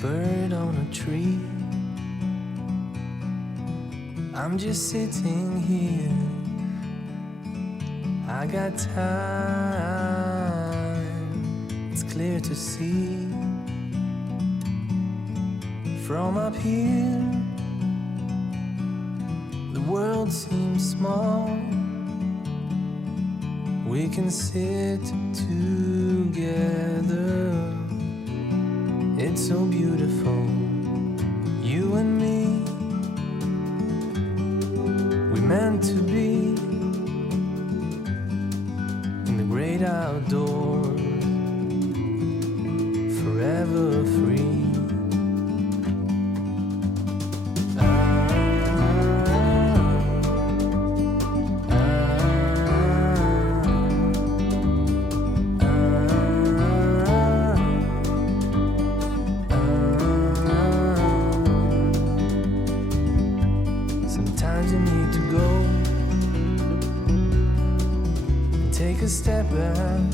bird on a tree. I'm just sitting here. I got time. It's clear to see. From up here, the world seems small. We can sit together. It's so beautiful, you and me. We meant to be in the great outdoors, forever free. Sometimes you need to go and take a step back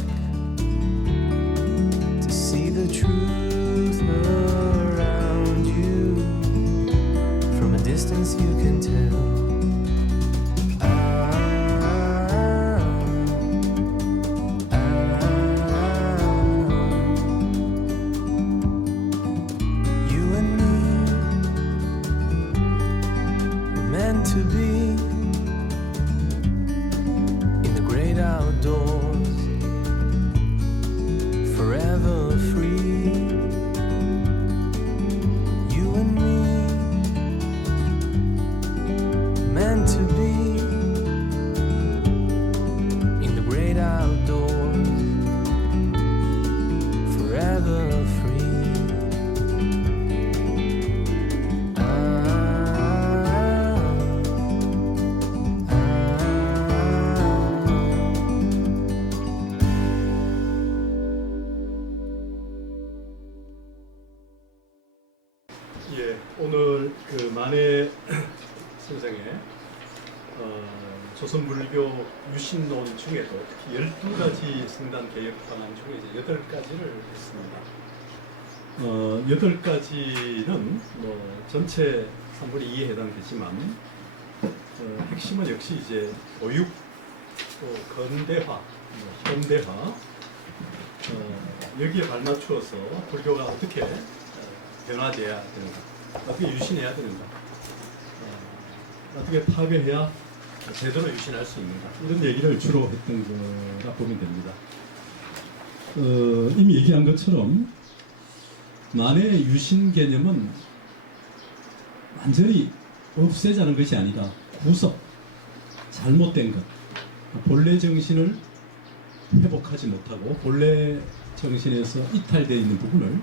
to see the truth around you. From a distance you can tell. You and me were meant to be in the great outdoors, forever free. You and me meant to be in the great outdoors, forever free. 예, 오늘 그 만해 선생의 조선 불교 유신론 중에도 특히 12가지 성단 개혁 방안 중에 이제 8가지를 했습니다. 8가지는 뭐 전체 3분의 2에 해당되지만 핵심은 역시 이제 교육, 또 근대화, 현대화 여기에 발맞추어서 불교가 어떻게 변화돼야 되는가, 어떻게 유신해야 되는가, 어떻게 파괴해야 제대로 유신할 수 있는가, 이런 얘기를 주로 했던 거라 보면 됩니다. 이미 얘기한 것처럼 만해 유신 개념은 완전히 없애자는 것이 아니라 구석, 잘못된 것, 본래 정신을 회복하지 못하고 본래 정신에서 이탈되어 있는 부분을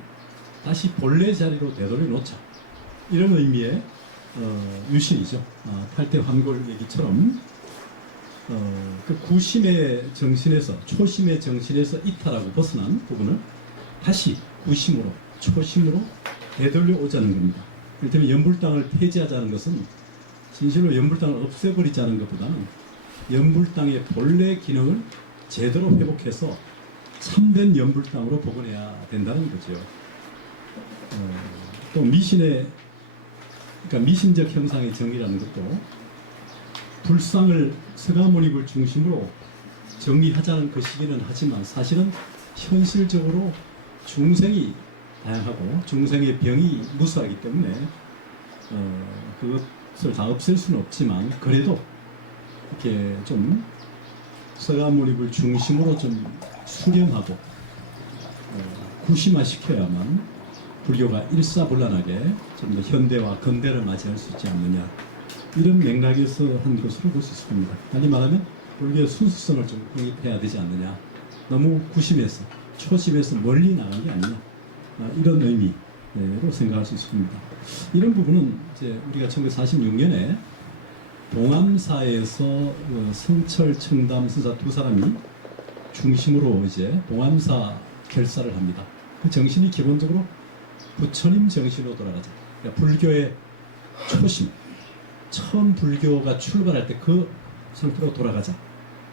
다시 본래 자리로 되돌려 놓자, 이런 의미의 유신이죠. 탈퇴환골 얘기처럼 그 구심의 정신에서, 초심의 정신에서 이탈하고 벗어난 부분을 다시 구심으로, 초심으로 되돌려 오자는 겁니다. 이를테면 연불당을 폐지하자는 것은 진실로 연불당을 없애버리자는 것보다는 연불당의 본래 기능을 제대로 회복해서 참된 연불당으로 복원해야 된다는 거죠. 또 미신의, 그러니까 미신적 형상의 정의라는 것도 불상을, 서가모니를 중심으로 정의하자는 것이기는 하지만 사실은 현실적으로 중생이 다양하고 중생의 병이 무수하기 때문에 그것을 다 없앨 수는 없지만, 그래도 이렇게 좀 서가모니를 중심으로 좀 수렴하고 구심화시켜야만 불교가 일사불란하게 좀 더 현대와 근대를 맞이할 수 있지 않느냐, 이런 맥락에서 한 것으로 볼 수 있습니다. 다시 말하면 불교의 순수성을 좀 확립해야 되지 않느냐, 너무 구심에서, 초심에서 멀리 나간 게 아니냐, 이런 의미로 생각할 수 있습니다. 이런 부분은 이제 우리가 1946년에 봉암사에서 성철, 청담 선사 두 사람이 중심으로 이제 봉암사 결사를 합니다. 그 정신이 기본적으로 부처님 정신으로 돌아가자. 그러니까 불교의 초심, 처음 불교가 출발할 때 그 상태로 돌아가자,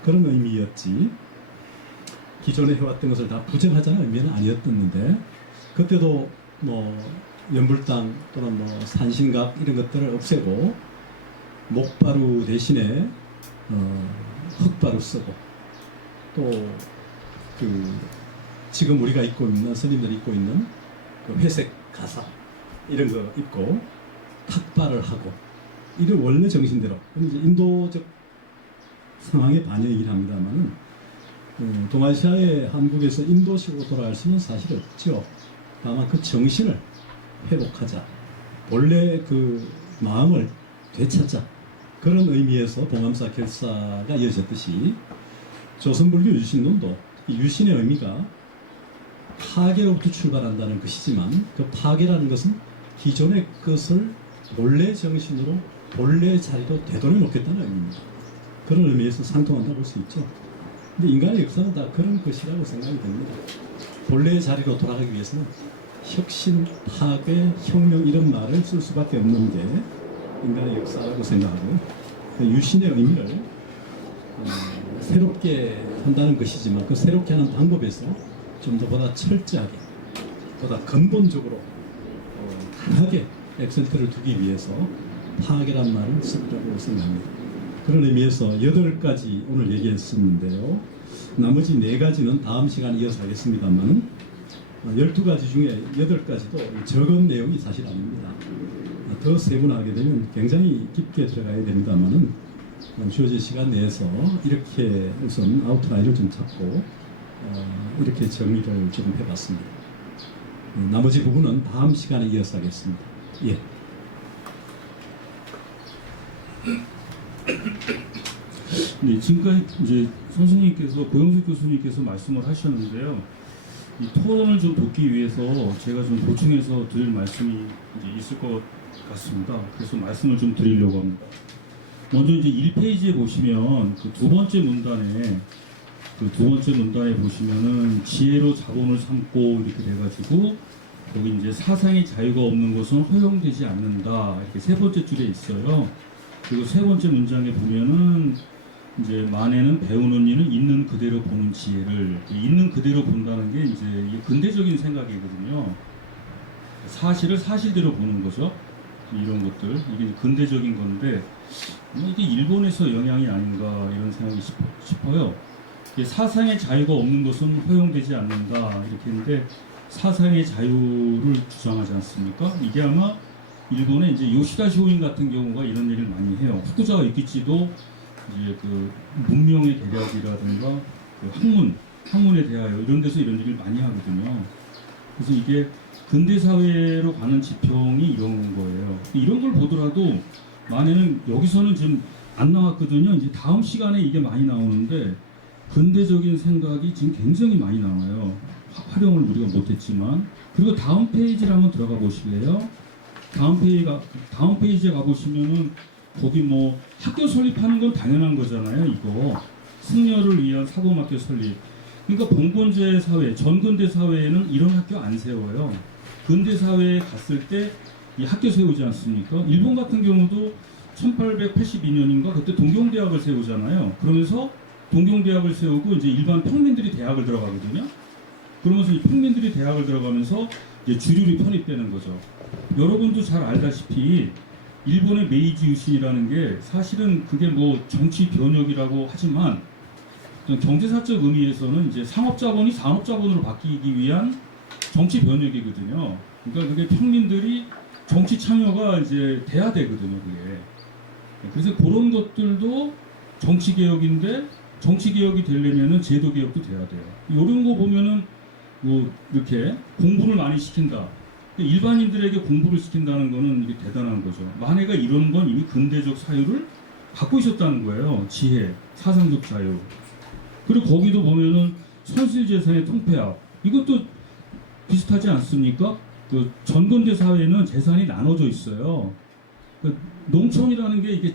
그런 의미였지, 기존에 해왔던 것을 다 부정하자는 의미는 아니었는데, 그때도 뭐 연불당 또는 뭐 산신각 이런 것들을 없애고 목바루 대신에 흑바루 쓰고 또 그 지금 우리가 입고 있는 스님들이 입고 있는 그 회색 가사 이런 거 입고 탁발을 하고 이런 원래 정신대로 이제 인도적 상황에 반영이긴 합니다만은 동아시아의 한국에서 인도식으로 돌아갈 수는 사실 없죠. 다만 그 정신을 회복하자, 본래 그 마음을 되찾자 그런 의미에서 봉암사 결사가 이어졌듯이 조선불교 유신론도 유신의 의미가 파괴로부터 출발한다는 것이지만 그 파괴라는 것은 기존의 것을 본래 정신으로 본래 자리로 되돌려 놓겠다는 의미입니다. 그런 의미에서 상통한다고 볼 수 있죠. 근데 인간의 역사는 다 그런 것이라고 생각이 됩니다. 본래의 자리로 돌아가기 위해서는 혁신, 파괴, 혁명 이런 말을 쓸 수밖에 없는 게 인간의 역사라고 생각하고요. 유신의 의미를 새롭게 한다는 것이지만 그 새롭게 하는 방법에서 좀 더 보다 철저하게, 보다 근본적으로 강하게 액센트를 두기 위해서 파괴란 말을 쓰라고 생각합니다. 그런 의미에서 8가지 오늘 얘기했었는데요. 나머지 4가지는 다음 시간에 이어서 하겠습니다만 12가지 중에 8가지도 적은 내용이 사실 아닙니다. 더 세분화하게 되면 굉장히 깊게 들어가야 됩니다만은 주어진 시간 내에서 이렇게 우선 아웃라인을 좀 잡고 이렇게 정리를 좀 해봤습니다. 나머지 부분은 다음 시간에 이어서 하겠습니다. 예. 네, 지금까지 이제 선생님께서 고영숙 교수님께서 말씀을 하셨는데요. 이 토론을 좀 돕기 위해서 제가 좀 보충해서 드릴 말씀이 이제 있을 것 같습니다. 그래서 말씀을 좀 드리려고 합니다. 먼저 이제 1페이지에 보시면 그 두 번째 문단에 보시면은 지혜로 자본을 삼고 이렇게 돼가지고 거기 이제 사상의 자유가 없는 것은 허용되지 않는다 이렇게 세 번째 줄에 있어요. 그리고 세 번째 문장에 보면은 이제 만에는 배우는 이는 있는 그대로 보는 지혜를 있는 그대로 본다는 게 이제 이게 근대적인 생각이거든요. 사실을 사실대로 보는 거죠. 이런 것들 이게 근대적인 건데 이게 일본에서 영향이 아닌가 이런 생각이 싶어요. 사상의 자유가 없는 것은 허용되지 않는다 이렇게 했는데 사상의 자유를 주장하지 않습니까? 이게 아마 일본의 이제 요시다 쇼인 같은 경우가 이런 얘기를 많이 해요. 후쿠자와 유키치도 이제 그 문명의 대략이라든가 그 학문에 대하여 이런 데서 이런 얘기를 많이 하거든요. 그래서 이게 근대 사회로 가는 지평이 이런 거예요. 이런 걸 보더라도 만에는 여기서는 지금 안 나왔거든요. 이제 다음 시간에 이게 많이 나오는데 근대적인 생각이 지금 굉장히 많이 나와요. 활용을 우리가 못했지만 그리고 다음 페이지를 한번 들어가 보시게요. 다음 페이지에 가보시면은 거기 뭐 학교 설립하는 건 당연한 거잖아요. 이거 승려를 위한 사범학교 설립. 그러니까 봉건제 사회, 전근대 사회에는 이런 학교 안 세워요. 근대 사회에 갔을 때 이 학교 세우지 않습니까? 일본 같은 경우도 1882년인가 그때 동경대학을 세우잖아요. 그러면서 동경대학을 세우고 이제 일반 평민들이 대학을 들어가거든요. 그러면서 이 평민들이 대학을 들어가면서 이제 주류로 편입되는 거죠. 여러분도 잘 알다시피 일본의 메이지 유신이라는 게 사실은 그게 뭐 정치 변혁이라고 하지만 경제사적 의미에서는 이제 상업자본이 산업자본으로 바뀌기 위한 정치 변혁이거든요. 그러니까 그게 평민들이 정치 참여가 이제 돼야 되거든요, 그게. 그래서 그런 것들도 정치 개혁인데 정치 개혁이 되려면은 제도 개혁도 돼야 돼요. 이런 거 보면은 뭐 이렇게 공부를 많이 시킨다. 일반인들에게 공부를 시킨다는 거는 이게 대단한 거죠. 만해가 이런 건 이미 근대적 사유를 갖고 있었다는 거예요. 지혜, 사상적 자유. 그리고 거기도 보면은 선수재산의 통폐합. 이것도 비슷하지 않습니까? 그 전근대 사회는 재산이 나눠져 있어요. 그 농촌이라는 게 이게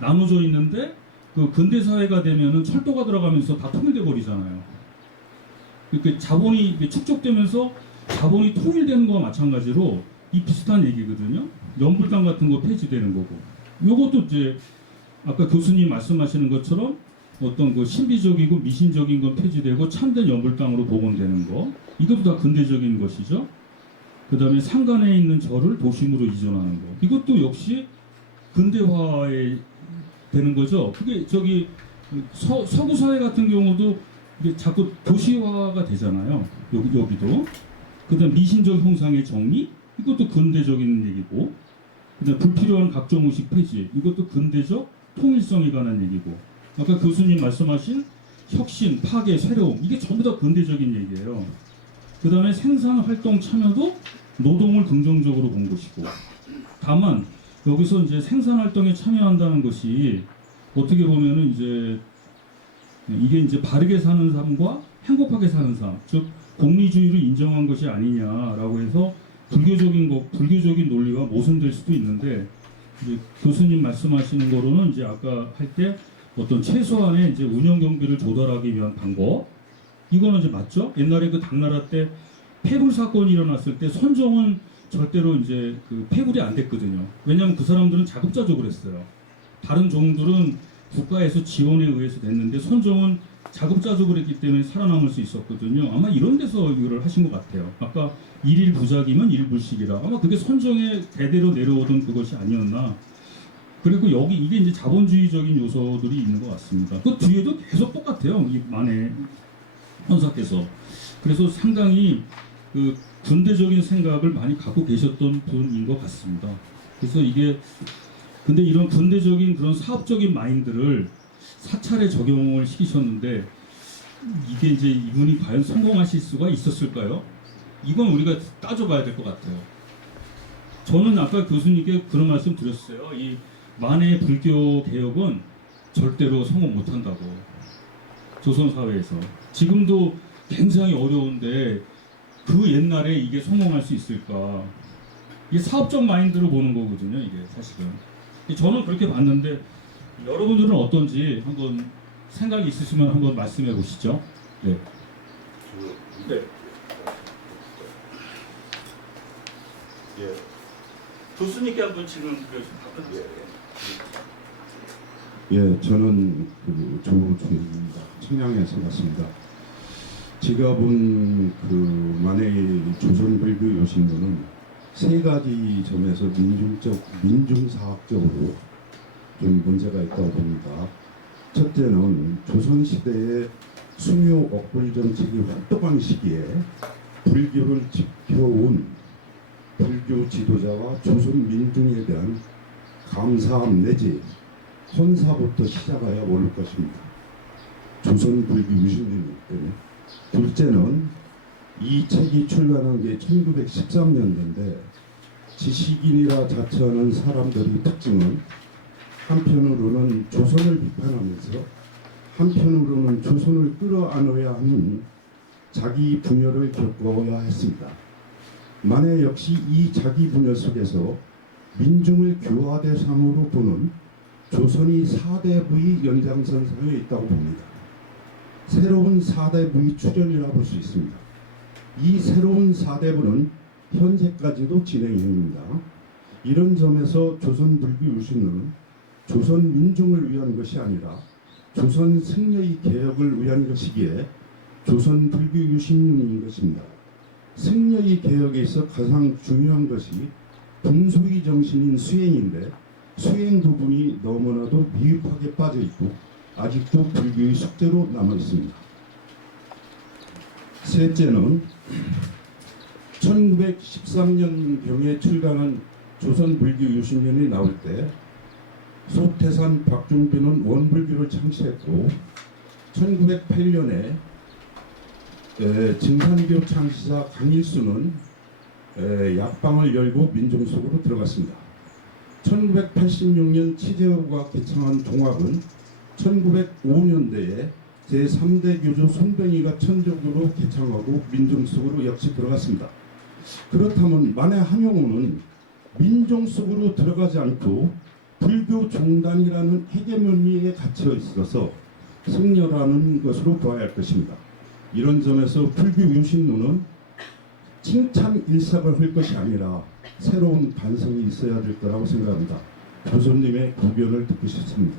나눠져 있는데 그 근대 사회가 되면은 철도가 들어가면서 다 통일돼 버리잖아요. 그러니까 자본이 축적되면서 자본이 통일되는 거와 마찬가지로 이 비슷한 얘기거든요. 연불당 같은 거 폐지되는 거고. 요것도 이제 아까 교수님 말씀하시는 것처럼 어떤 그 신비적이고 미신적인 건 폐지되고 참된 연불당으로 복원되는 거. 이것도 다 근대적인 것이죠. 그다음에 산간에 있는 절을 도심으로 이전하는 거. 이것도 역시 근대화에 되는 거죠. 그게 저기 서구 사회 같은 경우도 이게 자꾸 도시화가 되잖아요. 여기도. 그다음 미신적 형상의 정리, 이것도 근대적인 얘기고. 그다음 불필요한 각종 의식 폐지, 이것도 근대적 통일성에 관한 얘기고. 아까 교수님 말씀하신 혁신, 파괴, 새로움, 이게 전부 다 근대적인 얘기예요. 그다음에 생산 활동 참여도 노동을 긍정적으로 본 것이고. 다만 여기서 이제 생산 활동에 참여한다는 것이 어떻게 보면은 이게 이제 바르게 사는 삶과 행복하게 사는 삶, 즉 공리주의를 인정한 것이 아니냐라고 해서 불교적인 논리가 모순될 수도 있는데, 이제 교수님 말씀하시는 거로는 이제 아까 할 때 어떤 최소한의 이제 운영 경비를 조달하기 위한 방법, 이거는 이제 맞죠? 옛날에 그 당나라 때 폐불 사건이 일어났을 때 선종은 절대로 이제 그 폐불이 안 됐거든요. 왜냐하면 그 사람들은 자급자족을 했어요. 다른 종들은 국가에서 지원에 의해서 됐는데 선종은 자급자족을 했기 때문에 살아남을 수 있었거든요. 아마 이런 데서 이거를 하신 것 같아요. 아까 일일 부작이면 일불식이라, 아마 그게 선종의 대대로 내려오던 그것이 아니었나. 그리고 이게 이제 자본주의적인 요소들이 있는 것 같습니다. 그 뒤에도 계속 똑같아요. 이 만해 현사께서. 그래서 상당히 그 군대적인 생각을 많이 갖고 계셨던 분인 것 같습니다. 그래서 근데 이런 군대적인 그런 사업적인 마인드를 사찰에 적용을 시키셨는데, 이게 이제 이분이 과연 성공하실 수가 있었을까요? 이건 우리가 따져봐야 될 것 같아요. 저는 아까 교수님께 그런 말씀 드렸어요. 이 만해 불교 개혁은 절대로 성공 못한다고. 조선 사회에서 지금도 굉장히 어려운데 그 옛날에 이게 성공할 수 있을까? 이게 사업적 마인드로 보는 거거든요. 이게 사실은. 저는 그렇게 봤는데 여러분들은 어떤지 한번 생각이 있으시면 한번 말씀해 보시죠. 네. 네. 예. 교수님께 한번 지금 답변해주세요. 예, 저는 그 조주입니다. 청량에서 왔습니다. 제가 본 그 만해의 조선불교 요신론은 세 가지 점에서 민중사학적으로 좀 문제가 있다고 봅니다. 첫째는 조선시대의 수묘 억불 정책이 활동한 시기에 불교를 지켜온 불교 지도자와 조선 민중에 대한 감사함 내지 헌사부터 시작하여 올 것입니다. 조선 불교 유신론이기 때문에. 둘째는 이 책이 출간한 게 1913년도인데 지식인이라 자처하는 사람들의 특징은 한편으로는 조선을 비판하면서 한편으로는 조선을 끌어안아야 하는 자기 분열을 겪어야 했습니다. 만해 역시 이 자기 분열 속에서 민중을 교화 대상으로 보는 조선이 4대부의 연장선상에 있다고 봅니다. 새로운 4대부의 출현이라고 볼 수 있습니다. 이 새로운 4대부는 현재까지도 진행 중입니다. 이런 점에서 조선 불교 유신론은 조선 민중을 위한 것이 아니라 조선 승려의 개혁을 위한 것이기에 조선 불교 유신론인 것입니다. 승려의 개혁에 있어 가장 중요한 것이 분수의 정신인 수행인데 수행 부분이 너무나도 미흡하게 빠져 있고 아직도 불교의 숙제로 남아 있습니다. 셋째는 1913년경에 출간한 조선 불교 유신론이 나올 때 소태산 박종빈은 원불교를 창시했고 1908년에 증산교 창시자 강일수는 약방을 열고 민중 속으로 들어갔습니다. 1986년 치제호가 개창한 종합은 1905년대에 제3대 교주 손병희가 천적으로 개창하고 민중 속으로 역시 들어갔습니다. 그렇다면 만해 함용호는 민중 속으로 들어가지 않고 불교 종단이라는 헤게모니에 갇혀 있어서 승려라는 것으로 보아야 할 것입니다. 이런 점에서 불교 유신론은 칭찬 일삭을 할 것이 아니라 새로운 반성이 있어야 될 거라고 생각합니다. 교수님의 고견을 듣고 싶습니다.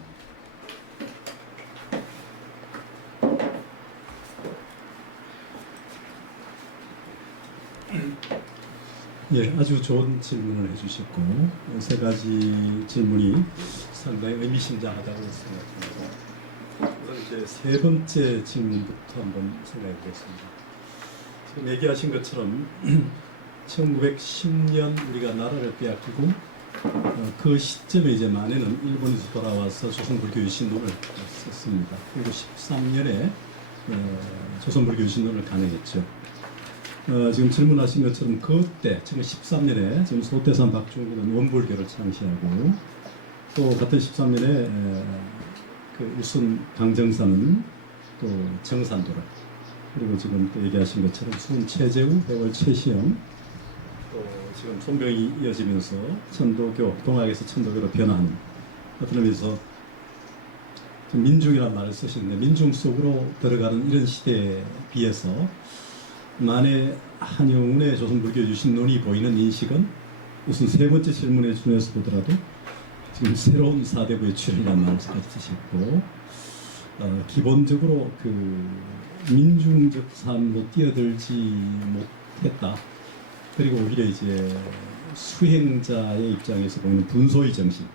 예, 아주 좋은 질문을 해주셨고 세 가지 질문이 상당히 의미심장하다고 생각합니다. 우선 이제 세 번째 질문부터 한번 생각해 보겠습니다. 지금 얘기하신 것처럼 1910년 우리가 나라를 빼앗기고 그 시점에 이제 만에는 일본에서 돌아와서 조선불교 유신론을 썼습니다. 그리고 13년에 조선불교 유신론을 강행했죠. 지금 질문하신 것처럼 그때 1913년에 지금 소태산 박중구는 원불교를 창시하고 또 같은 13년에 그 일순 강정사는 또 정산도를 그리고 지금 또 얘기하신 것처럼 수은 최재우, 해월 최시영 또 지금 손병이 이어지면서 천도교, 동학에서 천도교로 변화하는 어떤 의미에서 민중이라는 말을 쓰시는데 민중 속으로 들어가는 이런 시대에 비해서 만에 한영운의 조선불교 유신론이 보이는 인식은 우선 세 번째 질문에 준해서 보더라도 지금 새로운 사대부의 출현이라는 말을 쓰셨고 기본적으로 그 민중적 삶으로 뛰어들지 못했다. 그리고 오히려 이제 수행자의 입장에서 보면 분소의 정신.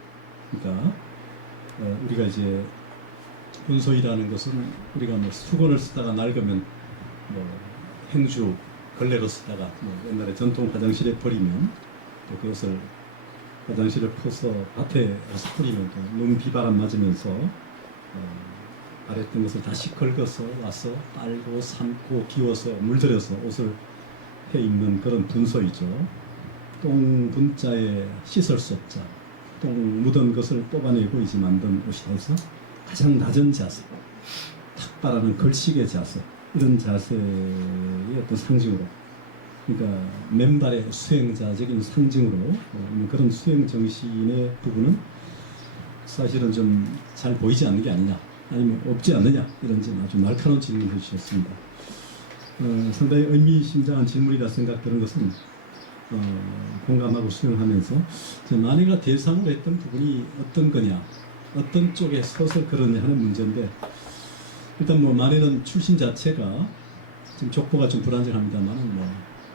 그러니까 우리가 이제 분소이라는 것은 우리가 뭐 수건을 쓰다가 낡으면 뭐 행주 걸레로 쓰다가 뭐 옛날에 전통 화장실에 버리면 또 그것을 화장실을 퍼서 밭에 가서 뿌리면 또 너무 비바람 맞으면서 바랬던 것을 다시 긁어서 와서 빨고 삶고 기워서 물들여서 옷을 해 입는 그런 분소이죠. 똥 분자에 씻을 쏙자 똥 묻은 것을 뽑아내고 이제 만든 옷이라서 가장 낮은 자세, 탁발하는 걸식의 자세 이런 자세의 어떤 상징으로 그러니까 맨발의 수행자적인 상징으로 그런 수행 정신의 부분은 사실은 좀 잘 보이지 않는 게 아니냐 아니면 없지 않느냐 이런 좀 아주 날카로운 질문을 해주셨습니다. 상당히 의미심장한 질문이라 생각되는 것은 공감하고 수용하면서 만해가 대상으로 했던 부분이 어떤 거냐 어떤 쪽에 서서 그러냐 하는 문제인데 일단 뭐 만해는 출신 자체가 지금 족보가 좀 불안정합니다만 뭐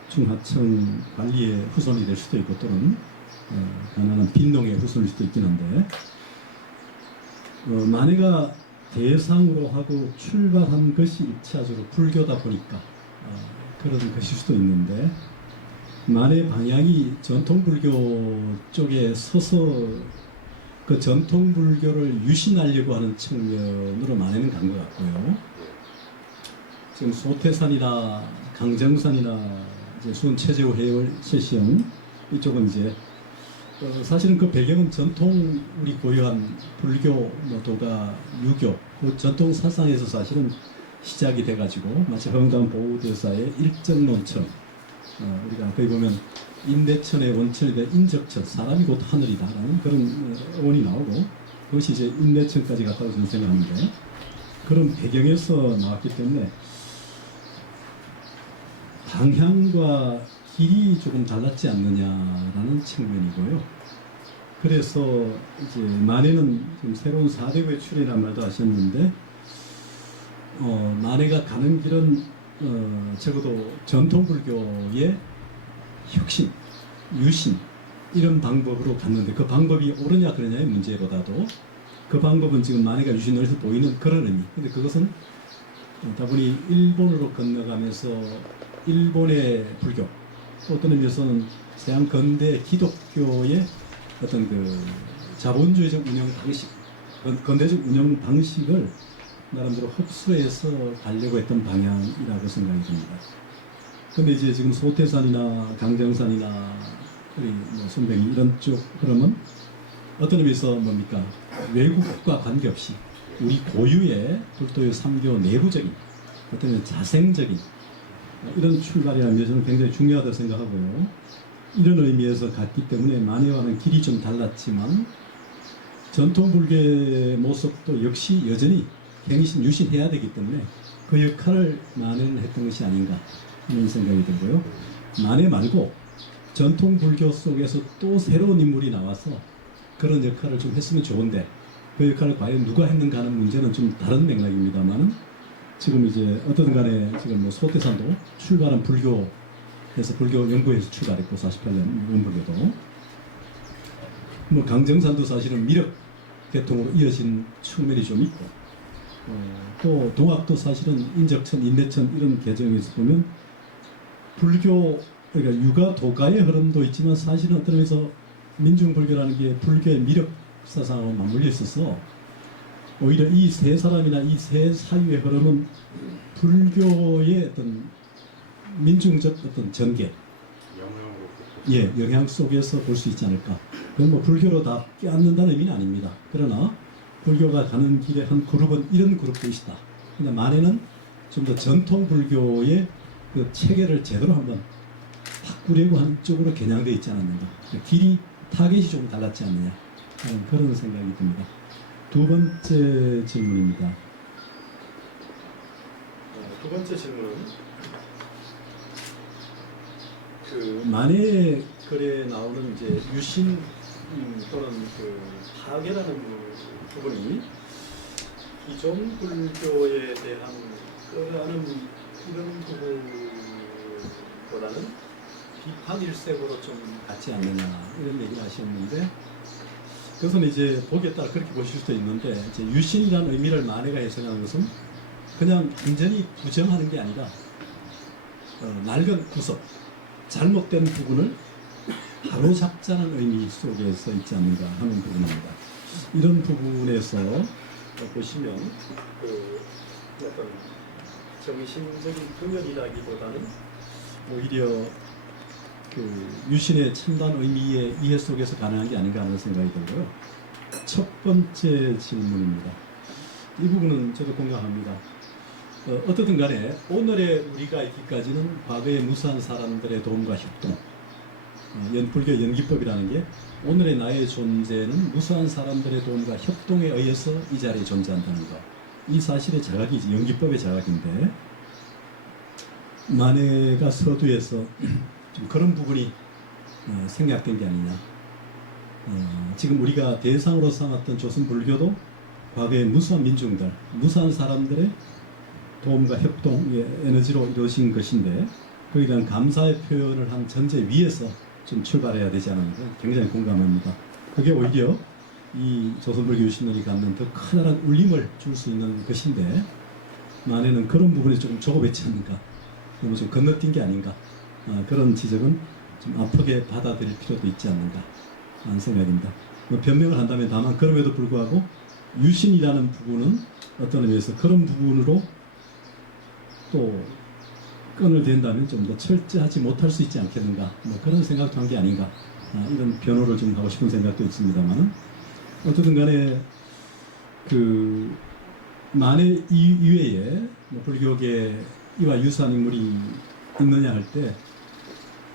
중하청 관리의 후손이 될 수도 있고 또는 가난한 빈농의 후손일 수도 있긴 한데 만해가 대상으로 하고 출발한 것이 입차적으로 불교다 보니까 그런 것일 수도 있는데 만해 방향이 전통불교 쪽에 서서 그 전통불교를 유신하려고 하는 측면으로 만해는 간 것 같고요. 지금 소태산이나 강정산이나 이제 수은 최재우, 해월, 최시영 이쪽은 이제 사실은 그 배경은 전통 우리 고유한 불교, 뭐 도가, 유교 그 전통 사상에서 사실은 시작이 돼가지고 마치 허영단 보호대사의 일정론처럼 우리가 거기 보면 인대천의 원천이 된 인적천 사람이 곧 하늘이다라는 그런 어원이 나오고 그것이 이제 인대천까지 갔다고 저는 생각하는데 그런 배경에서 나왔기 때문에 방향과 길이 조금 달랐지 않느냐라는 측면이고요. 그래서 이제 만해는 좀 새로운 사대부의 출현이라는 말도 하셨는데 만해가 가는 길은 적어도 전통불교의 혁신, 유신 이런 방법으로 갔는데 그 방법이 옳으냐 그러냐의 문제보다도 그 방법은 지금 만해가 유신론에서 보이는 그런 의미. 근데 그것은 다분히 일본으로 건너가면서 일본의 불교 어떤 의미에서는 서양 근대 기독교의 어떤 그 자본주의적 운영 방식, 근대적 운영 방식을 나름대로 흡수해서 가려고 했던 방향이라고 생각이 듭니다. 근데 이제 지금 소태산이나 강정산이나 우리 뭐 손뱅이 이런 쪽 그러면 어떤 의미에서 뭡니까? 외국과 관계없이 우리 고유의 불도의 삼교 내부적인 어떤 자생적인 이런 출발이라는 게 저는 굉장히 중요하다고 생각하고요. 이런 의미에서 갔기 때문에 만해와는 길이 좀 달랐지만 전통 불교의 모습도 역시 여전히 갱신 유신해야 되기 때문에 그 역할을 만해는 했던 것이 아닌가 이런 생각이 들고요. 만해 말고 전통 불교 속에서 또 새로운 인물이 나와서 그런 역할을 좀 했으면 좋은데 그 역할을 과연 누가 했는가 하는 문제는 좀 다른 맥락입니다만은 지금 이제 어떤 간에 지금 뭐 소태산도 출발한 불교 해서 불교 연구에서 출발했고 48년 원불교도 뭐 강정산도 사실은 미륵 계통으로 이어진 측면이 좀 있고 또 동학도 사실은 인적천, 인내천 이런 계정에서 보면 불교 그러니까 유가 도가의 흐름도 있지만 사실은 어떤 의미에서 민중불교라는 게 불교의 미륵 사상하고 맞물려 있어서 오히려 이 세 사람이나 이 세 사유의 흐름은 불교의 어떤 민중적 어떤 전개, 영향 속에서 볼 수 있지 않을까. 그건 뭐 불교로 다 껴안는다는 의미는 아닙니다. 그러나 불교가 가는 길의 한 그룹은 이런 그룹도 있다. 근데 만에는 좀 더 전통 불교의 그 체계를 제대로 한번 바꾸려고 하는 쪽으로 겨냥되어 있지 않았는가. 길이 타겟이 좀 달랐지 않느냐 하는 그런 생각이 듭니다. 두 번째 질문입니다. 두 번째 질문은 그 만해 글에 나오는 이제 유신 또는 그 파괴라는 부분이 기존 불교에 대한 끌어안는 이런 부분보다는 비판 일색으로 좀 같지 않느냐 이런 얘기를 하셨는데 그것은 이제 보기에 따라 그렇게 보실 수도 있는데 이제 유신이라는 의미를 만해가 해석하는 것은 그냥 완전히 부정하는 게 아니라 낡은 구석 잘못된 부분을 바로잡자는 의미 속에서 있지 않는가 하는 부분입니다. 이런 부분에서 보시면 그 어떤 정신적인 분열이라기보다는 오히려 그 유신의 첨단 의미의 이해 속에서 가능한 게 아닌가 하는 생각이 들고요. 첫 번째 질문입니다. 이 부분은 저도 공감합니다. 어떻든 간에 오늘의 우리가 있기까지는 과거의 무수한 사람들의 도움과 협동, 불교 연기법이라는 게 오늘의 나의 존재는 무수한 사람들의 도움과 협동에 의해서 이 자리에 존재한다는 것. 이 사실의 자각이지, 연기법의 자각인데 만해가 서두에서 좀 그런 부분이 생략된 게 아니냐. 지금 우리가 대상으로 삼았던 조선 불교도 과거의 무수한 민중들, 무수한 사람들의 도움과 협동의 에너지로 이루어진 것인데 거기에 대한 감사의 표현을 한 전제 위에서 좀 출발해야 되지 않을까 굉장히 공감합니다. 그게 오히려 이 조선불교 유신론이 갖는 더 커다란 울림을 줄 수 있는 것인데 만에는 그런 부분이 조금 조급했지 않는가, 너무 좀 건너뛴 게 아닌가, 그런 지적은 좀 아프게 받아들일 필요도 있지 않는가 하는 생각입니다. 변명을 한다면 다만 그럼에도 불구하고 유신이라는 부분은 어떤 의미에서 그런 부분으로 또 끈을 댄다면 좀 더 철저하지 못할 수 있지 않겠는가, 뭐 그런 생각도 한 게 아닌가, 이런 변호를 좀 하고 싶은 생각도 있습니다만 어쨌든 간에 그 만해 이외에 뭐 불교계 이와 유사한 인물이 있느냐 할 때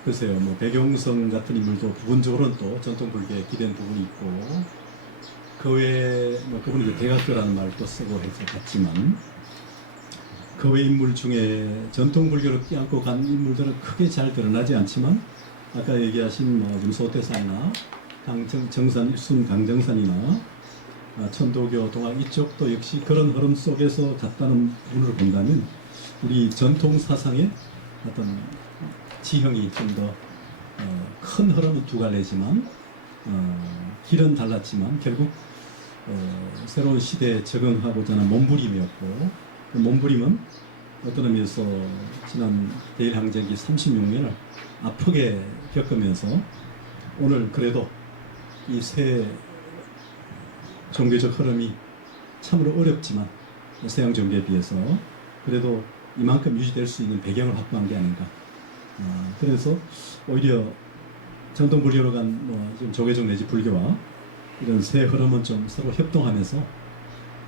글쎄요, 뭐 백용성 같은 인물도 부분적으로는 또 전통 불교에 기댄 부분이 있고 그 외에 뭐 그분이 대각교라는 말도 쓰고 해서 같지만 그 외 인물 중에 전통 불교를 끼안고 간 인물들은 크게 잘 드러나지 않지만 아까 얘기하신 뭐 김소태산이나 정산 일순 강정산이나 천도교 동학 이쪽도 역시 그런 흐름 속에서 갔다는 부분을 본다면 우리 전통 사상의 어떤 지형이 좀 더 큰 흐름은 두 갈래지만 길은 달랐지만 결국 새로운 시대에 적응하고자 하는 몸부림이었고 그 몸부림은 어떤 의미에서 지난 대일항쟁기 36년을 아프게 겪으면서 오늘 그래도 이 새 종교적 흐름이 참으로 어렵지만 서양 종교에 비해서 그래도 이만큼 유지될 수 있는 배경을 확보한 게 아닌가. 그래서 오히려 전통 불교로 간 좀 조계종 내지 불교와 이런 새 흐름은 좀 서로 협동하면서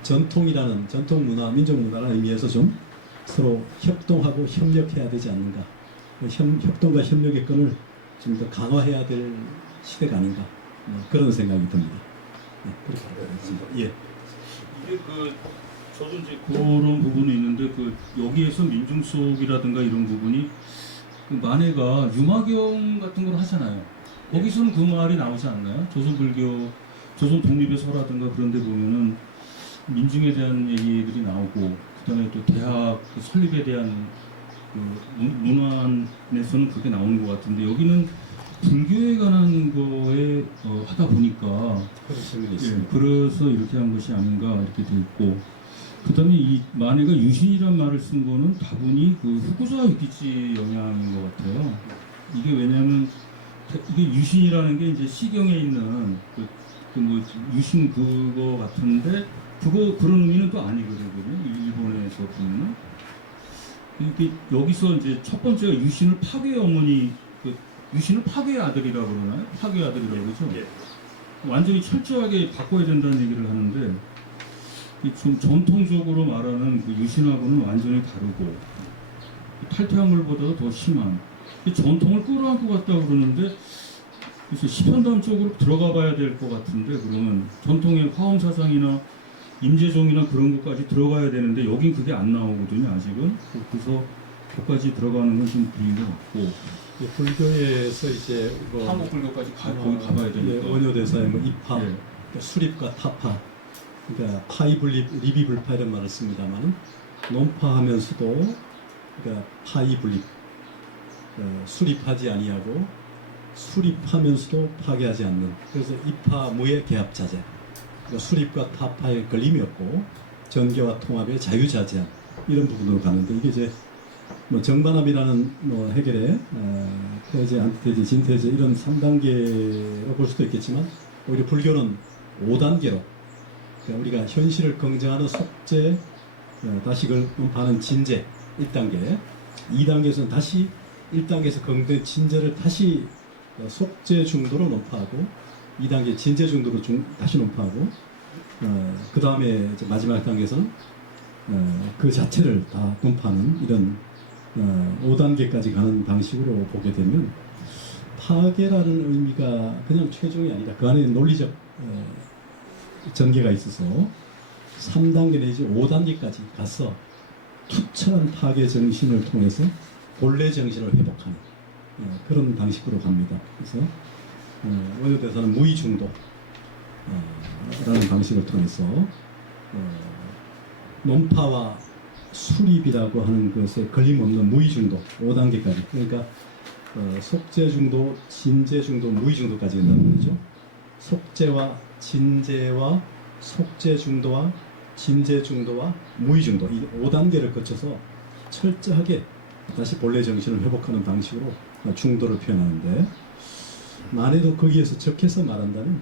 전통이라는 전통 문화, 민족 문화라는 의미에서 좀 서로 협동하고 협력해야 되지 않는가. 협동과 협력의 끈을 좀 더 강화해야 될 시대가 아닌가. 그런 생각이 듭니다. 네, 그렇게 하겠습니다. 예. 이게 저도 이제 그런 부분이 있는데 여기에서 민중속이라든가 이런 부분이 만해가 유마경 같은 걸 하잖아요. 거기서는 그 말이 나오지 않나요? 조선불교, 조선 독립의 서라든가 그런 데 보면은 민중에 대한 얘기들이 나오고 그다음에 또 대학 설립에 대한 문안에서는 그렇게 나오는 것 같은데 여기는 불교에 관한 거에 하다 보니까 그런 측면이 예, 있습니다. 그래서 이렇게 한 것이 아닌가 이렇게 돼 있고 그다음에 이 만해가 유신이란 말을 쓴 거는 다분히 그 후구자 유기지 영향인 것 같아요. 이게 왜냐하면 이게 유신이라는 게 이제 시경에 있는 뭐 유신 그거 같은데 그런 의미는 또 아니거든요. 일본에서 보면 이게 여기서 이제 첫 번째가 유신을 파괴 어머니 유신을 파괴의 아들이라고 그러나요? 파괴의 아들이라고 그러죠? 완전히 철저하게 바꿔야 된다는 얘기를 하는데 좀 전통적으로 말하는 그 유신하고는 완전히 다르고 탈퇴한 것보다도 더 심한 전통을 끌어안고 갔다고 그러는데 그래서 시편담 쪽으로 들어가 봐야 될 것 같은데 그러면 전통의 화엄사상이나 임재종이나 그런 것까지 들어가야 되는데 여긴 그게 안 나오거든요 아직은. 그래서 그것까지 들어가는 건 좀 불인 것 같고 이 불교에서 이제 뭐 한국 불교까지 거기 가봐야 되니까. 예, 원효대사의 뭐 입파, 예. 그러니까 수립과 타파, 그러니까 파이불립, 리비불파 이런 말을 씁니다만은 논파하면서도 그러니까 파이불립, 수립하지 아니하고 수립하면서도 파괴하지 않는. 그래서 입파무의 개합자재, 그러니까 수립과 타파의 걸림이 없고 전개와 통합의 자유자재한 이런 부분으로 가는데 이게 이제 뭐 정반합이라는 뭐 해결의 태제, 안티테제, 진테제 이런 3단계로 볼 수도 있겠지만 오히려 불교는 5단계로 그러니까 우리가 현실을 긍정하는 속죄, 다시 그걸 논파하는 진제 1단계, 2단계에서는 다시 1단계에서 긍정된 진제를 다시 속죄 중도로 논파하고 2단계 진제 중도로 다시 논파하고 그 다음에 마지막 단계에서는 그 자체를 다 논파하는 이런 5단계까지 가는 방식으로 보게 되면 파괴라는 의미가 그냥 최종이 아니라 그 안에 논리적 전개가 있어서 3단계 내지 5단계까지 가서 투철한 파괴 정신을 통해서 본래 정신을 회복하는 그런 방식으로 갑니다. 그래서 원효대사는 무의중도 라는 방식을 통해서 논파와 수립이라고 하는 것에 걸림없는 무의중도 5단계까지 그러니까 속죄중도, 진제중도, 무의중도까지 된다는 거죠. 속죄와 진제와 속죄중도와 진제중도와 무의중도 이 5단계를 거쳐서 철저하게 다시 본래 정신을 회복하는 방식으로 중도를 표현하는데 만에도 거기에서 적해서 말한다면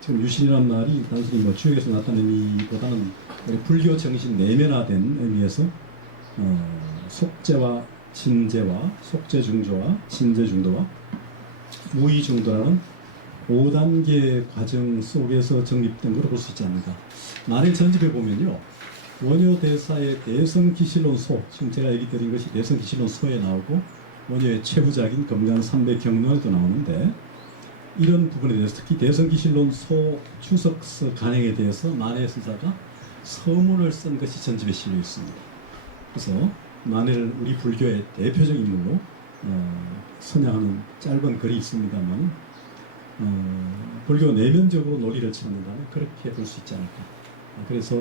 지금 유신이라는 말이 단순히 뭐 주역에서 나타낸 의미보다는 우리 불교 정신 내면화된 의미에서 속죄와 진제와 속죄중조와 진제중도와 무의중도라는 5단계 과정 속에서 정립된 걸로 볼 수 있지 않는가. 만의 전집에 보면요 원효대사의 대성기실론소, 지금 제가 얘기 드린 것이 대성기실론소에 나오고 원효의 최후작인 금강삼배경론에도 나오는데 이런 부분에 대해서 특히 대성기실론소 추석서 간행에 대해서 만해 선사가 서문을 쓴 것이 전집에 실려 있습니다. 그래서 만해를 우리 불교의 대표적 인물로 선양하는 짧은 글이 있습니다만 불교 내면적으로 논리를 찾는다면 그렇게 볼 수 있지 않을까. 그래서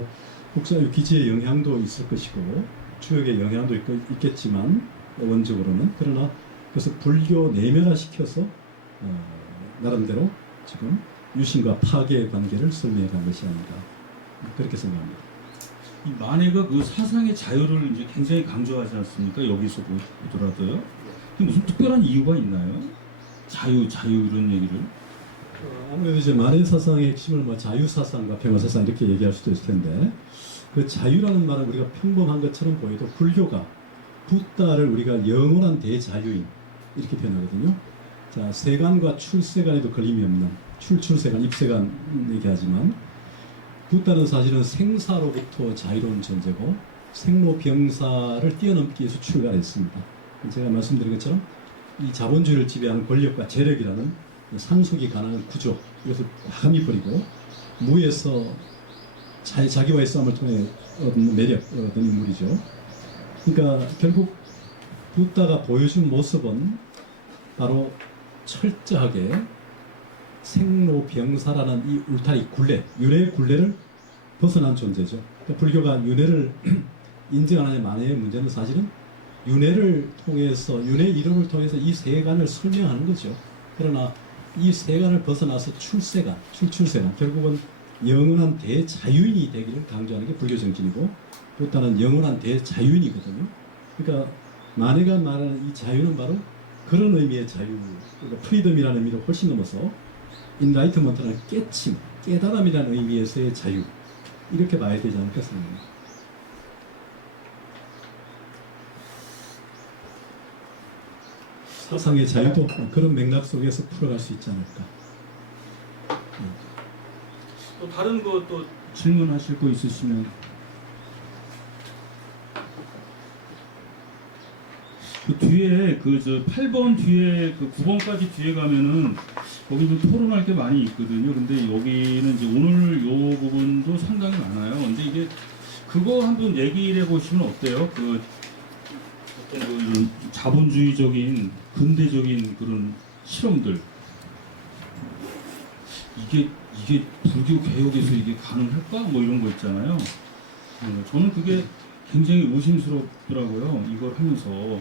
국사유 기지의 영향도 있을 것이고 주역의 영향도 있겠지만 원적으로는 그러나 그래서 불교 내면화시켜서 나름대로 지금 유신과 파괴의 관계를 설명해 간 것이 아닌가 그렇게 생각합니다. 이 만해가 그 사상의 자유를 이제 굉장히 강조하지 않습니까? 여기서 보더라도요. 무슨 특별한 이유가 있나요? 자유 이런 얘기를. 아무래도 이제 만해 사상의 핵심을 뭐 자유 사상과 평화 사상 이렇게 얘기할 수도 있을 텐데 그 자유라는 말은 우리가 평범한 것처럼 보여도 불교가 붓다를 우리가 영원한 대자유인 이렇게 표현하거든요. 자, 세간과 출세간에도 걸림이 없는 출세간, 입세간 얘기하지만 붓다는 사실은 생사로부터 자유로운 존재고 생로병사를 뛰어넘기 위해서 출가했습니다. 제가 말씀드린 것처럼 이 자본주의를 지배하는 권력과 재력이라는 상속이 가능한 구조, 이것을 과감히 버리고 무에서 자기와의 싸움을 통해 얻는 매력, 얻는 인물이죠. 그러니까 결국 붓다가 보여준 모습은 바로 철저하게 생로병사라는 이 울타리 굴레, 윤회의 굴레를 벗어난 존재죠. 그러니까 불교가 윤회를 인정 안 하는 만해의 문제는 사실은 윤회를 통해서 윤회 이론을 통해서 이 세간을 설명하는 거죠. 그러나 이 세간을 벗어나서 출세간, 출세간 결국은 영원한 대자유인이 되기를 강조하는 게 불교 정신이고 부다는 영원한 대자유인이거든요. 그러니까 마네가 말하는 이 자유는 바로 그런 의미의 자유, 그러니까 프리덤이라는 의미를 훨씬 넘어서 인라이트먼트는 깨침, 깨달음이라는 의미에서의 자유 이렇게 봐야 되지 않을까 생각합니다. 사상의 자유도 그런 맥락 속에서 풀어갈 수 있지 않을까. 또 다른 거 또 질문하실 거 있으시면. 그 뒤에 그 저 8번 뒤에 그 9번까지 뒤에 가면은 거기 좀 토론할 게 많이 있거든요. 근데 여기는 이제 오늘 요 부분도 상당히 많아요. 근데 이게 그거 한번 얘기를 해보시면 어때요? 그 어떤 그 이런 자본주의적인 근대적인 그런 실험들 이게 불교 개혁에서 이게 가능할까? 뭐 이런 거 있잖아요. 저는 그게 굉장히 의심스럽더라고요. 이걸 하면서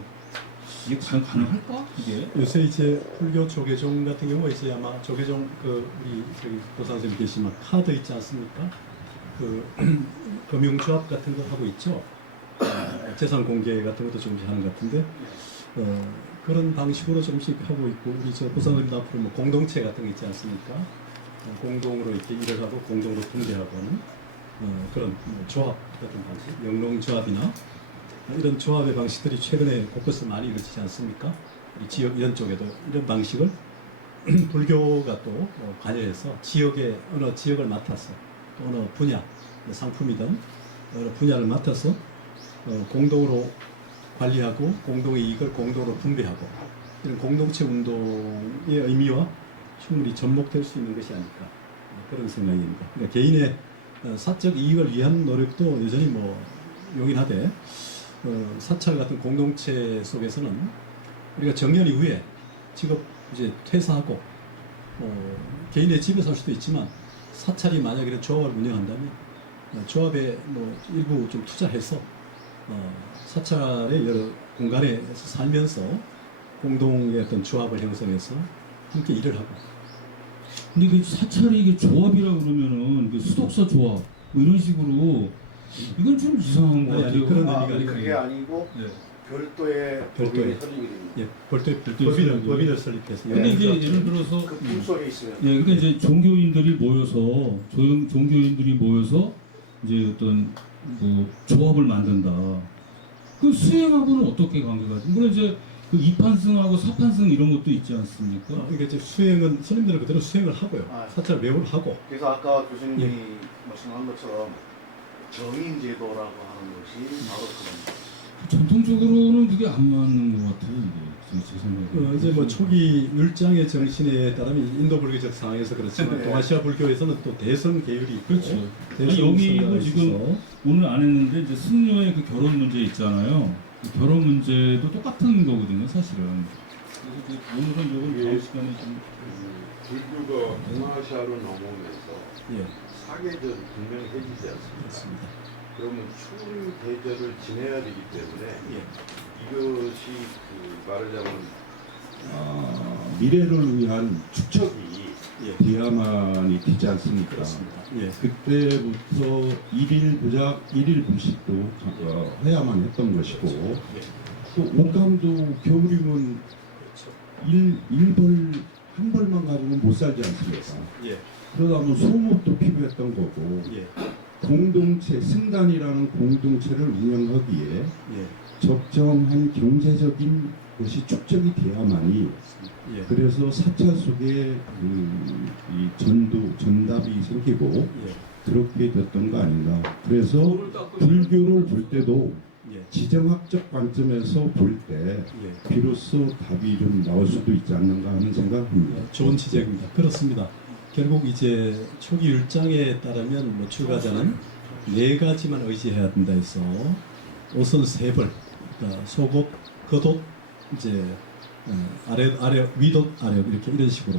이게 과연 가능할까? 이게 요새 이제 불교 조계종 같은 경우 이제 아마 조계종 그 우리 저기 보상 선생님 계시면 카드 있지 않습니까? 그 금융조합 같은 거 하고 있죠. 재산 공개 같은 것도 준비하는 것 같은데 그런 방식으로 조금씩 하고 있고 우리 저 보상 선생님도 앞으로 뭐 공동체 같은 거 있지 않습니까? 공동으로 이렇게 일을 하고 공동으로 분배하고 하는 그런 뭐 조합 같은 방식, 영농조합이나 이런 조합의 방식들이 최근에 곳곳에 많이 이루어지지 않습니까? 이 지역 이런 쪽에도 이런 방식을 불교가 또 관여해서 지역의 어느 지역을 맡아서 또 어느 분야, 상품이든 어느 분야를 맡아서 공동으로 관리하고 공동의 이익을 공동으로 분배하고 이런 공동체 운동의 의미와 충분히 접목될 수 있는 것이 아닐까 그런 생각입니다. 그러니까 개인의 사적 이익을 위한 노력도 여전히 뭐 용인하되 사찰 같은 공동체 속에서는 우리가 정년 이후에 직업 이제 퇴사하고 개인의 집에서 할 수도 있지만 사찰이 만약에 이런 조합을 운영한다면 조합에 뭐 일부 좀 투자해서 사찰의 여러 공간에서 살면서 공동의 어떤 조합을 형성해서 함께 일을 하고. 근데 그 사찰이 이게 조합이라 그러면은 그 수독사 조합 뭐 이런 식으로 이건 좀 이상한 거 아니, 같아요. 그런 의미가 아니고 그게 아니고 네. 별도의 별도의. 법인이 설립이 됩니다. 예, 별도의 별도의 법인을 설립해서. 근데 이제 영농조합. 예를 들어서 그 품속에 있으면 예, 그러니까 이제 종교인들이 모여서 종교인들이 모여서 이제 어떤 뭐 조합을 만든다. 그 수행하고는 어떻게 관계가 있지? 물론 이제 그 이판승하고 사판승 이런 것도 있지 않습니까? 그러니까 이제 수행은 스님들은 그대로 수행을 하고요. 아. 사찰 매우를 하고. 그래서 아까 교수님이 예. 말씀한 것처럼 정인제도라고 하는 것이 바로 그런 전통적으로는 그게 안 맞는 것 같아요. 이게 제 생각에. 이제 뭐 초기 율장의 정신에 따르면 인도 불교적 상황에서 그렇지만 네. 동아시아 불교에서는 또 대성 계율이 있고 그렇죠. 대성 여기 성가가 이거 지금 있어서 오늘 안 했는데 이제 승려의 그 결혼 문제 있잖아요. 그 결혼 문제도 똑같은 거거든요, 사실은. 그래서 오늘은 요건 다음 시간에 좀 불교가 동아시아로 넘어오면서 예, 사계절 분명히 해지지 않습니까? 그렇습니다. 그러면 추운 계절을 지내야 되기 때문에 예, 이것이 그 말하자면 미래를 위한 축적이 예, 돼야만이 되지 않습니까? 그렇습니다. 예, 그때부터 일일 부작, 일일 불식도 해야만 했던 것이고 예, 또 옷감도 겨울이면 일벌 한 벌만 가지고 못 살지 않습니까? 예, 그러다 보면 소목도 필요했던 거고 예, 공동체, 승단이라는 공동체를 운영하기에 예, 적정한 경제적인 것이 축적이 돼야만이 예, 그래서 사찰 속에 이 전답이 생기고 예, 그렇게 됐던 거 아닌가. 그래서 불교를 볼 때도 예, 지정학적 관점에서 볼 때 예. 비로소 답이 좀 나올 수도 있지 않는가 하는 생각입니다. 좋은 지적입니다. 그렇습니다. 결국 이제 초기 율장에 따르면 뭐 출가자는 4가지만 의지해야 된다 해서 옷은 3벌, 그러니까 속옷, 겉옷, 이제 아래 위옷, 아래 이렇게 이런 식으로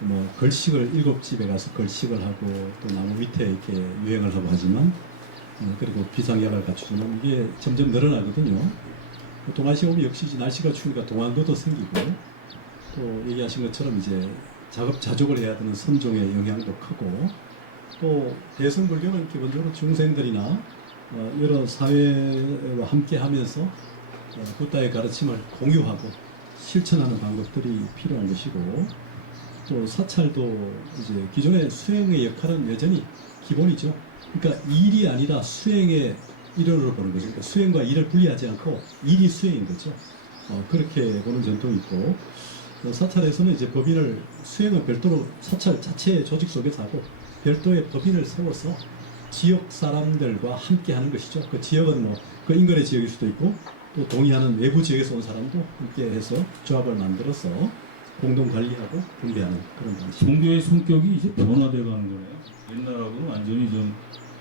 뭐 걸식을 7집에 가서 걸식을 하고 또 나무 밑에 이렇게 유행을 하고 하지만 그리고 비상약을 갖추면 이게 점점 늘어나거든요. 동아시아 오면 역시 이제 날씨가 추우니까 동안도도 생기고 또 얘기하신 것처럼 이제 자족을 해야 되는 선종의 영향도 크고 또 대승불교는 기본적으로 중생들이나 여러 사회와 함께하면서 부다의 가르침을 공유하고 실천하는 방법들이 필요한 것이고 또 사찰도 이제 기존의 수행의 역할은 여전히 기본이죠. 그러니까 일이 아니라 수행의 일원으로 보는 거죠. 그러니까 수행과 일을 분리하지 않고 일이 수행인 거죠. 그렇게 보는 전통이 있고 사찰에서는 이제 법인을 수행은 별도로 사찰 자체의 조직 속에서 하고 별도의 법인을 세워서 지역 사람들과 함께 하는 것이죠. 그 지역은 뭐 그 인근의 지역일 수도 있고 또 동의하는 외부 지역에서 온 사람도 함께 해서 조합을 만들어서 공동 관리하고 분배하는 그런 방식. 종교의 성격이 이제 변화돼 가는 거네요. 옛날하고는 완전히 좀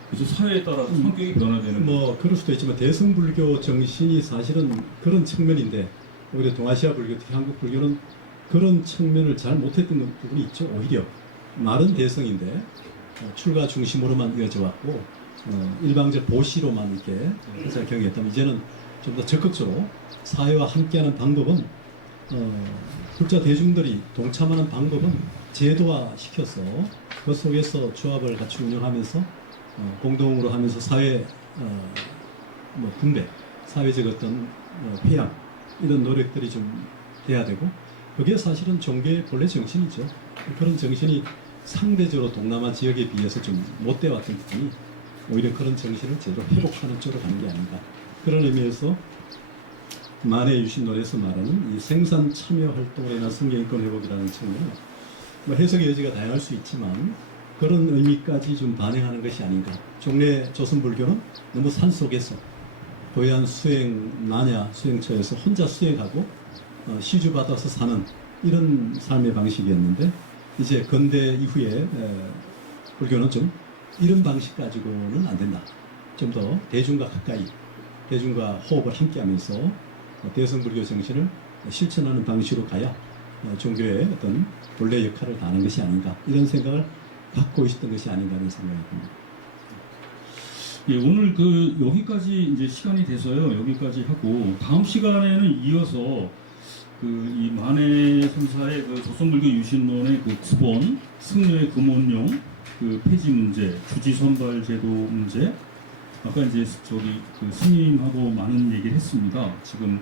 그래서 사회에 따라서 성격이 변화되는 뭐 그럴 수도 있지만 대승불교 정신이 사실은 그런 측면인데 오히려 동아시아 불교, 특히 한국 불교는 그런 측면을 잘 못했던 부분이 있죠. 오히려 말은 대승인데 출가 중심으로만 이어져 왔고 일방적 보시로만 이렇게 사실 경영했다면 이제는 좀 더 적극적으로 사회와 함께하는 방법은 불자 대중들이 동참하는 방법은 제도화시켜서 그 속에서 조합을 같이 운영하면서 공동으로 하면서 사회 뭐 분배, 사회적 어떤 회양 이런 노력들이 좀 돼야 되고 그게 사실은 종교의 본래 정신이죠. 그런 정신이 상대적으로 동남아 지역에 비해서 좀 못돼 왔던 부분이 오히려 그런 정신을 제대로 회복하는 쪽으로 가는 게 아닌가. 그런 의미에서 만해 유신론에서 말하는 이 생산 참여 활동으로 인한 성경인권 회복이라는 측면은 뭐 해석의 여지가 다양할 수 있지만 그런 의미까지 좀 반영하는 것이 아닌가. 종래 조선 불교는 너무 산 속에서 고요한 수행 나냐 수행처에서 혼자 수행하고 시주 받아서 사는 이런 삶의 방식이었는데 이제 근대 이후에 불교는 좀 이런 방식 가지고는 안 된다. 좀 더 대중과 가까이 대중과 호흡을 함께하면서 대승불교 정신을 실천하는 방식으로 가야 종교의 어떤 본래 역할을 다하는 것이 아닌가 이런 생각을 갖고 있었던 것이 아닌가 하는 생각이 듭니다. 예, 오늘 여기까지 이제 시간이 돼서요. 여기까지 하고 다음 시간에는 이어서 이 만해 선사의 조선불교 유신론의 기본 승려의 금원용 폐지 문제, 주지선발 제도 문제. 아까 이제 스님하고 많은 얘기를 했습니다. 지금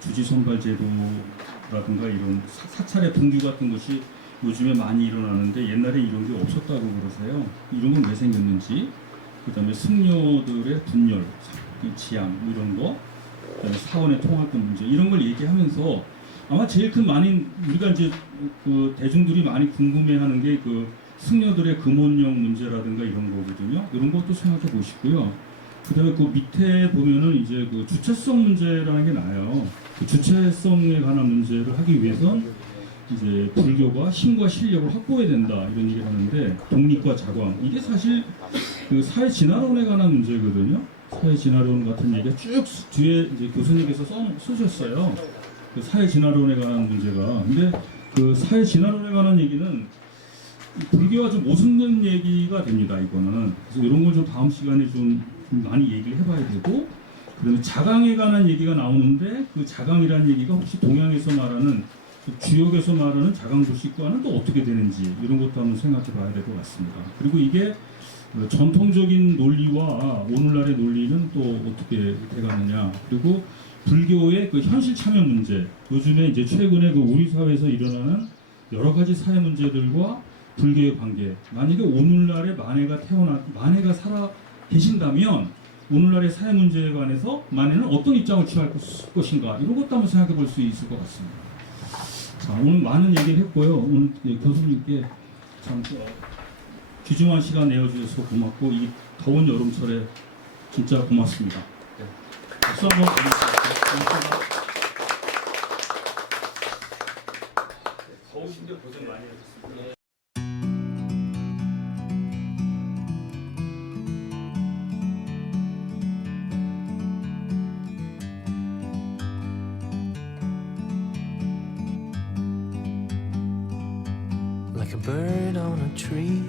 주지선발 제도라든가 이런 사찰의 분규 같은 것이 요즘에 많이 일어나는데 옛날에 이런 게 없었다고 그러세요. 이런 건 왜 생겼는지, 그다음에 승려들의 분열, 지향 이런 거, 그다음에 사원의 통합권 문제 이런 걸 얘기하면서 아마 제일 큰 우리가 이제 대중들이 많이 궁금해하는 게 승려들의 금원령 문제라든가 이런 거거든요. 이런 것도 생각해 보시고요. 그다음에 밑에 보면은 이제 주체성 문제라는 게 나와요. 주체성에 관한 문제를 하기 위해선 이제 불교가 힘과 실력을 확보해야 된다 이런 얘기를 하는데 독립과 자광 이게 사실 사회 진화론에 관한 문제거든요. 사회 진화론 같은 얘기가 쭉 뒤에 이제 교수님께서 쓰셨어요. 사회 진화론에 관한 문제가. 근데 사회 진화론에 관한 얘기는 불교와 좀 모순된 얘기가 됩니다. 이거는. 그래서 이런 걸 좀 다음 시간에 좀 많이 얘기를 해봐야 되고, 그다음에 자강에 관한 얘기가 나오는데 그 자강이라는 얘기가 혹시 동양에서 말하는 주역에서 말하는 자강불식과는 또 어떻게 되는지 이런 것도 한번 생각해봐야 될 것 같습니다. 그리고 이게 전통적인 논리와 오늘날의 논리는 또 어떻게 돼가느냐, 그리고 불교의 현실 참여 문제, 요즘에 이제 최근에 우리 사회에서 일어나는 여러 가지 사회 문제들과 불교의 관계, 만약에 오늘날에 만해가 살아 계신다면 오늘날의 사회 문제에 관해서 만해는 어떤 입장을 취할 것인가 이런 것도 한번 생각해 볼 수 있을 것 같습니다. 자, 오늘 많은 얘기를 했고요. 오늘 교수님께 참 귀중한 시간 내어주셔서 고맙고 이 더운 여름철에 진짜 고맙습니다. 박수 한번 드리겠습니다. 더우신데 고생 많이 하셨습니다. Like a bird on a tree,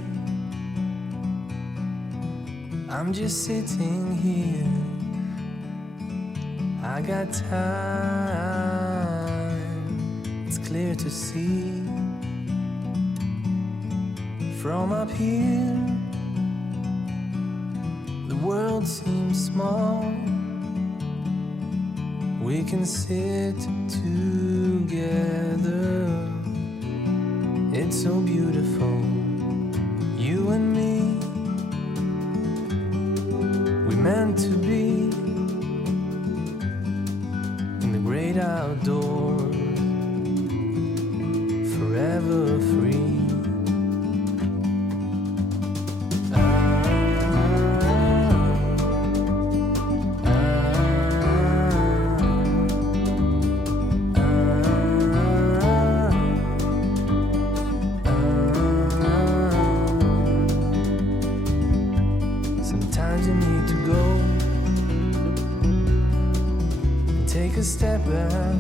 I'm just sitting here. I got time, it's clear to see. From up here, the world seems small. We can sit together. It's so beautiful, you and me. We meant to be in the great outdoors, forever free. Sometimes you need to go and take a step back